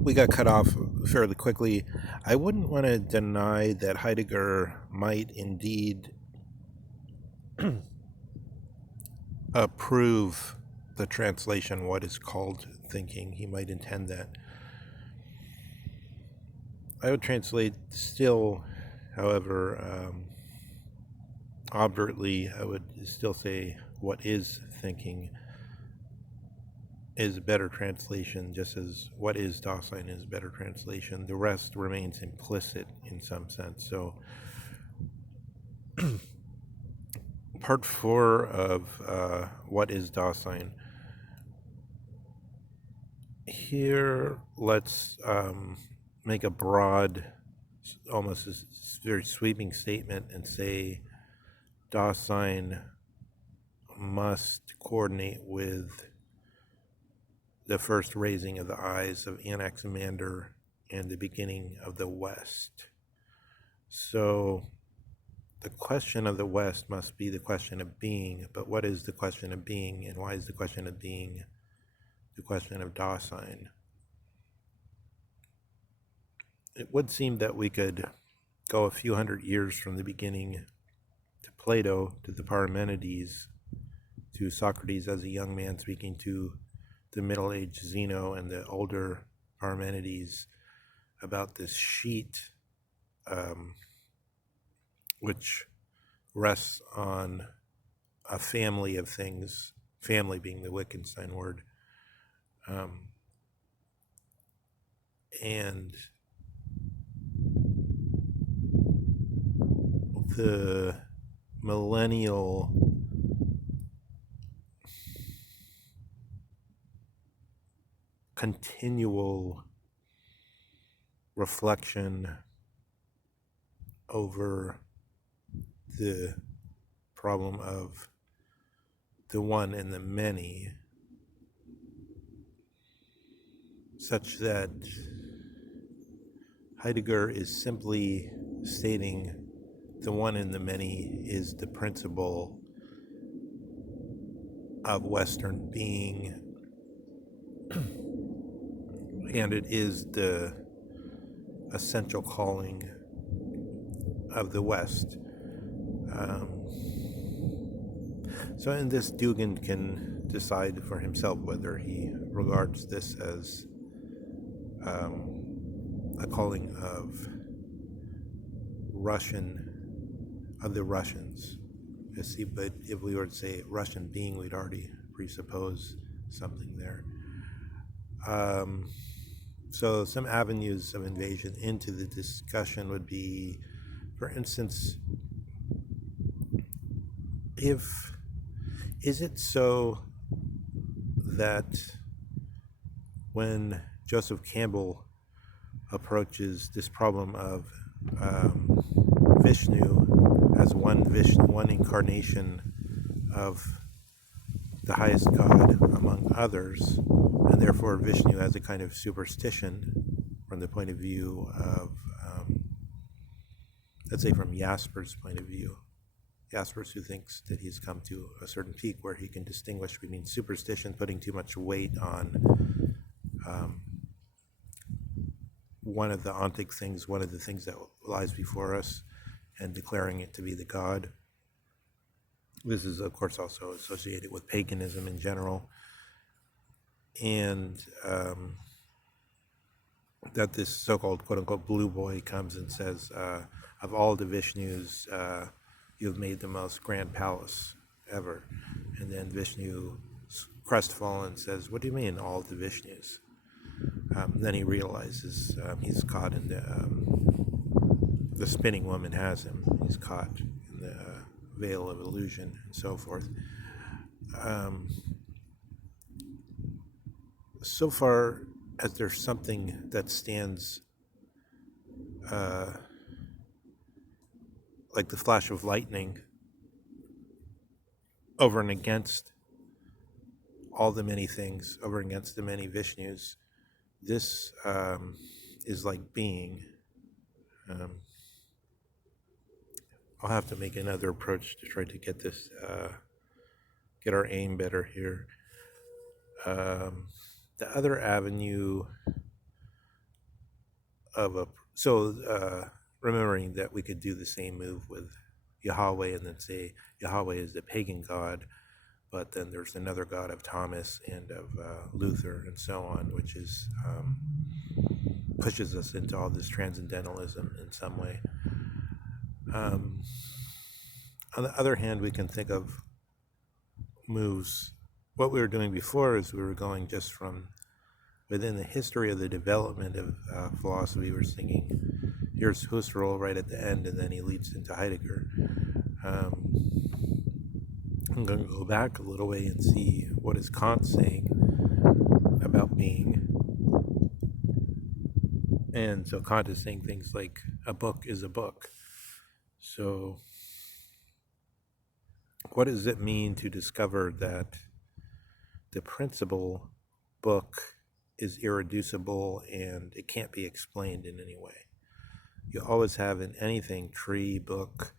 We got cut off fairly quickly. I wouldn't want to deny that Heidegger might indeed approve the translation, what is called thinking. He might intend that. I would translate still, however, obdurately, I would still say what is thinking is a better translation, just as what is Dasein is a better translation. The rest remains implicit in some sense. So, part four of what is Dasein. Here, let's make a broad, almost a very sweeping statement and say Dasein must coordinate with the first raising of the eyes of Anaximander and the beginning of the West. So the question of the West must be the question of being, but what is the question of being, and why is the question of being the question of Dasein? It would seem that we could go a few hundred years from the beginning to Plato, to the Parmenides, to Socrates as a young man speaking to the middle-aged Zeno and the older Parmenides about this sheet which rests on a family of things, family being the Wittgenstein word, and the millennial continual reflection over the problem of the one and the many, such that Heidegger is simply stating the one and the many is the principle of Western being, and it is the essential calling of the West. So in this, Dugin can decide for himself whether he regards this as a calling of the Russians. You see, but if we were to say Russian being, we'd already presuppose something there. So some avenues of invasion into the discussion would be, for instance, is it so that when Joseph Campbell approaches this problem of Vishnu as one incarnation of the highest God among others, and therefore Vishnu as a kind of superstition from the point of view of, let's say from Jasper's point of view, Jaspers who thinks that he's come to a certain peak where he can distinguish between superstition, putting too much weight on one of the ontic things, one of the things that lies before us, and declaring it to be the God. This is, of course, also associated with paganism in general. And that this so-called quote-unquote blue boy comes and says, of all the Vishnus, you've made the most grand palace ever. And then Vishnu, crestfallen, says, what do you mean, all the Vishnus? Then he realizes he's caught in the spinning woman has him. He's caught in the veil of illusion and so forth. So far as there's something that stands like the flash of lightning over and against all the many things, over and against the many Vishnus, this is like being. I'll have to make another approach to try to get this, get our aim better here. The other avenue of remembering that we could do the same move with Yahweh and then say Yahweh is the pagan god, but then there's another god of Thomas and of Luther and so on, which is pushes us into all this transcendentalism in some way. On the other hand, we can think of moves. What we were doing before is we were going just from within the history of the development of philosophy. We're thinking, here's Husserl right at the end, and then he leads into Heidegger. I'm going to go back a little way and see what is Kant saying about being. And so Kant is saying things like, a book is a book. So what does it mean to discover that the principal book is irreducible and it can't be explained in any way? You always have in anything, tree, book,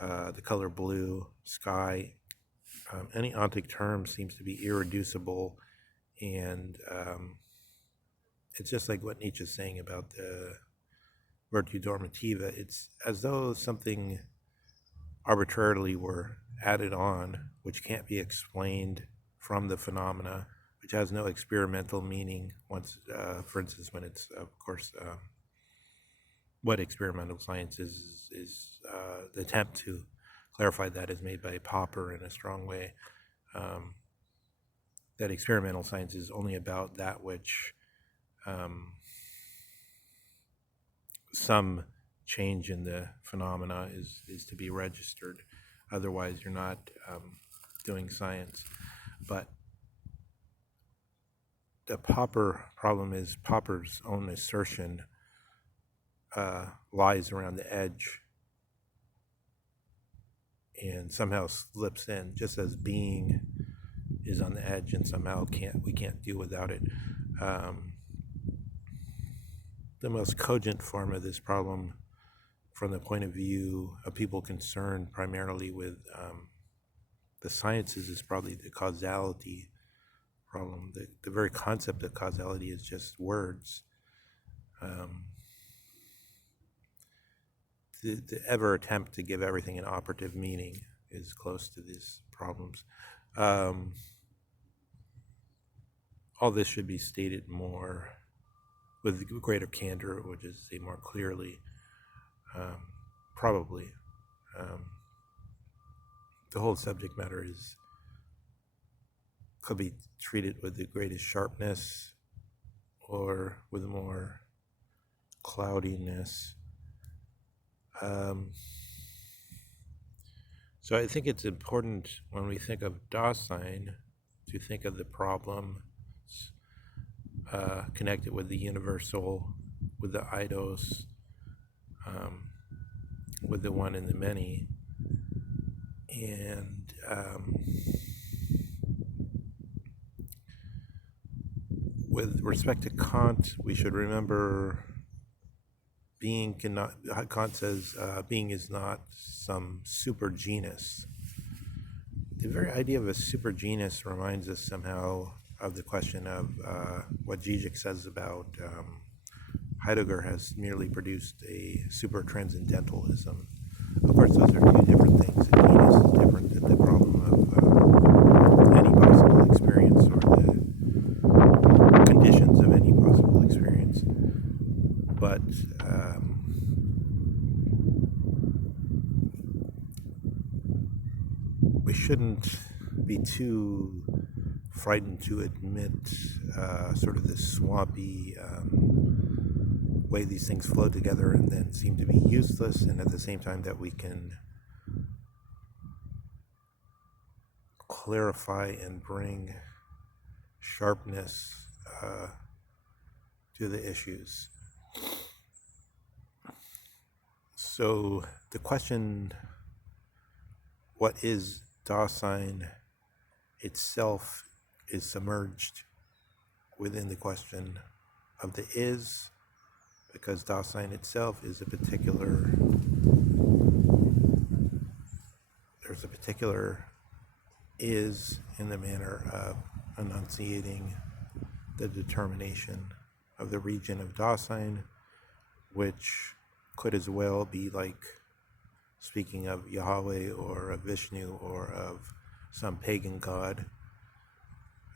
the color blue, sky, any ontic term seems to be irreducible, and it's just like what Nietzsche is saying about the virtue normativa. It's as though something arbitrarily were added on, which can't be explained from the phenomena, which has no experimental meaning. Once, for instance, when it's, of course, what experimental science is the attempt to clarify that is made by Popper in a strong way. That experimental science is only about that which some change in the phenomena is to be registered. Otherwise, you're not doing science. But the Popper problem is Popper's own assertion lies around the edge and somehow slips in, just as being is on the edge and somehow we can't do without it. The most cogent form of this problem from the point of view of people concerned primarily with the sciences is probably the causality problem. The very concept of causality is just words. The ever attempt to give everything an operative meaning is close to these problems. All this should be stated more with greater candor, or just say more clearly, probably. The whole subject matter could be treated with the greatest sharpness or with more cloudiness. So I think it's important when we think of Dasein to think of the problem connected with the universal, with the eidos, with the one and the many. And with respect to Kant, we should remember Kant says being is not some super genus. The very idea of a super genus reminds us somehow of the question of what Zizek says about Heidegger has merely produced a super transcendentalism. Of course, those are two different things. A genus is different than the problem of any possible experience or the conditions of any possible experience. But we shouldn't be too frightened to admit sort of this swampy way these things flow together and then seem to be useless, and at the same time that we can clarify and bring sharpness to the issues. So the question, what is Dasein itself, is submerged within the question of the is, because Dasein itself is there's a particular is in the manner of enunciating the determination of the region of Dasein, which could as well be like speaking of Yahweh or of Vishnu or of some pagan god.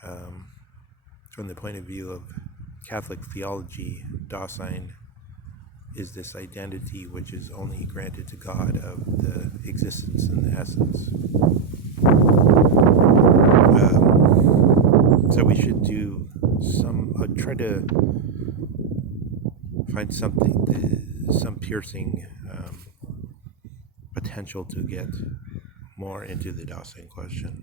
From the point of view of Catholic theology, Dasein is this identity which is only granted to God of the existence and the essence. So we should do try to find some piercing potential to get more into the Dasein question.